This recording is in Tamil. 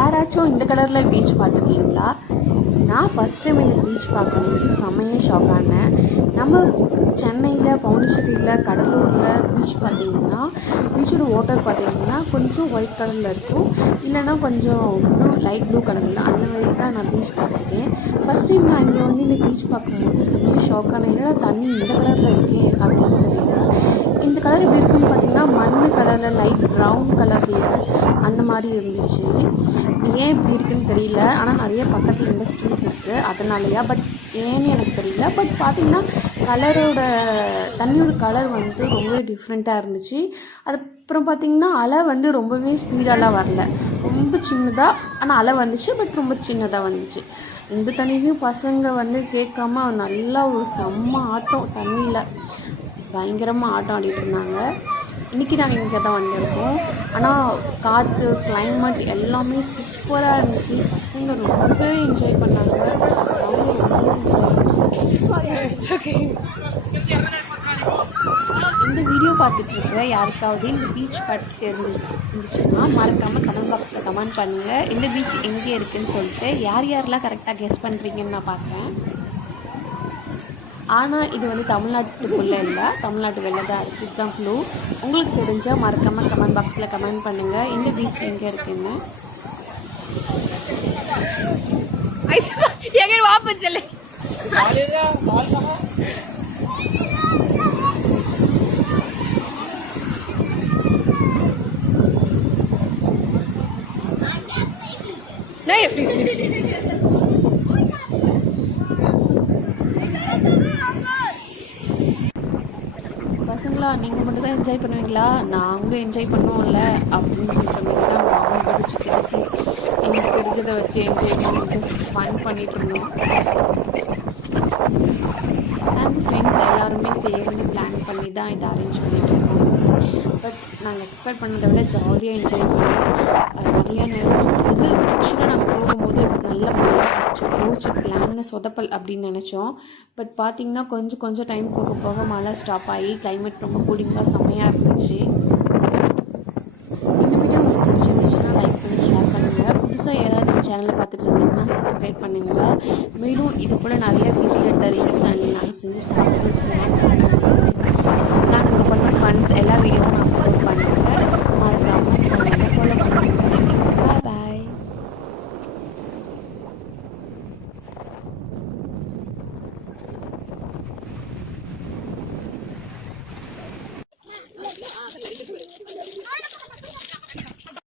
யாராச்சும் இந்த கலரில் பீச் பார்த்துருக்கீங்களா? நான் ஃபஸ்ட் டைம் இந்த பீச் பார்க்கும்போது செம்மையே ஷாக் ஆனேன். நம்ம சென்னையில், பாண்டிச்சேரியில், கடலூரில் பீச் பார்த்திங்கன்னா பீச்சோட வாட்டர் பார்த்திங்கன்னா கொஞ்சம் ஒயிட் கலரில் இருக்கும், இல்லைன்னா கொஞ்சம் லைட் ப்ளூ கலரில் அந்த மாதிரி தான் நான் பீச் பார்த்துருக்கேன். ஃபஸ்ட் டைம் நான் இங்கே வந்து இந்த பீச் பார்க்கும்போது செம்மையே ஷாக் ஆனேன். என்னடா தண்ணி இந்த கலரில் இருக்கே அப்படின்னு சொல்லிட்டு. இந்த கலர் எப்படி இருக்குன்னு பார்த்திங்கன்னா மண் கலரில் லைட் ப்ரௌன் கலரில் அந்த மாதிரி இருந்துச்சு. இது ஏன் இப்படி இருக்குன்னு தெரியல. ஆனால் நிறைய பக்கத்தில் இண்டஸ்ட்ரீஸ் இருக்குது அதனாலயா, பட் ஏன்னு எனக்கு தெரியல. பட் பார்த்திங்கன்னா தண்ணியோட கலர் வந்து ரொம்பவே டிஃப்ரெண்ட்டாக இருந்துச்சு. அதுக்கப்புறம் பார்த்திங்கன்னா அலை வந்து ரொம்பவே ஸ்பீடாலாம் வரல, ரொம்ப சின்னதாக, ஆனால் அலை வந்துச்சு, பட் ரொம்ப சின்னதாக வந்துச்சு. இந்த தண்ணிலையும் பசங்க வந்து கேட்காம நல்லா ஒரு செம்ம ஆட்டம், தண்ணியில் பயங்கரமாக ஆட்டம் ஆடிட்டு இருந்தாங்க. இன்றைக்கி நாங்கள் இங்கே தான் வந்திருக்கோம். ஆனால் காற்று, கிளைமேட் எல்லாமே சூப்பராக இருந்துச்சு. பசங்க ரொம்பவே என்ஜாய் பண்ணாங்க, நானும் ரொம்பவே என்ஜாய் பண்ணேன். இந்த வீடியோ பார்த்துட்ருக்க யாருக்காவது இந்த பீச் பற்றி இருந்துச்சுன்னா மறக்காமல் கமெண்ட் பாக்ஸில் கமெண்ட் பண்ணுங்கள். இந்த பீச் எங்கே இருக்குதுன்னு சொல்லிட்டு யாரெல்லாம் கரெக்டாக கெஸ் பண்ணுறீங்கன்னு நான் பார்க்குறேன். ஆனால் இது வந்து தமிழ்நாட்டுக்குள்ளே இல்லை, தமிழ்நாட்டு வெளில தான் இருக்குது. இதுதான் க்ளூ. உங்களுக்கு தெரிஞ்சால் மறக்காமல் கமெண்ட் பாக்ஸில் கமெண்ட் பண்ணுங்கள் இந்த பீச் எங்கே இருக்குன்னு. பசங்களா நீங்கள் மட்டும் தான் என்ஜாய் பண்ணுவீங்களா? நாங்களும் என்ஜாய் பண்ணுவோம்ல அப்படின்னு சொல்கிற மாதிரி தான் நாங்களும் படிச்சு கிடச்சி எங்களுக்கு தெரிஞ்சதை வச்சு என்ஜாய் பண்ணிட்டு ஃபன் பண்ணிட்டு இருந்தோம். நாங்கள் ஃப்ரெண்ட்ஸ் எல்லாருமே சேர்ந்து பிளான் பண்ணி தான் இதை அரேஞ்ச் பண்ணிட்டு இருக்கோம். பட் நாங்கள் எக்ஸ்பெக்ட் பண்ணதை விட ஜாலியாக என்ஜாய் பண்ணோம். நிறையா நேரம் வந்து ஆக்சுவலாக நாங்கள் போகும்போது நல்ல மழை, போச்சு பிளான்னு சொதப்பல் அப்படின்னு நினச்சோம். பட் பார்த்திங்கன்னா கொஞ்சம் டைம் போக போக மழை ஸ்டாப் ஆகி கிளைமேட் ரொம்ப கூலிங்காக செம்மையாக இருந்துச்சு. இந்த வீடியோ உங்களுக்கு பிடிச்சிருந்துச்சுன்னா லைக் பண்ணி ஷேர் பண்ணுங்கள். புதுசாக யாராவது என் சேனலை பார்த்துட்டு இருந்தீங்கன்னா சப்ஸ்கிரைப் பண்ணுங்கள். மேலும் இது போல் நிறைய பீச்லெட்டர் ரீல்ஸ் அண்ட் நாங்கள் செஞ்சு சாப்பிட்டு ஸ்நாக்ஸ் நாங்கள் பண்ண ஃபன்ஸ் எல்லா வீடியோ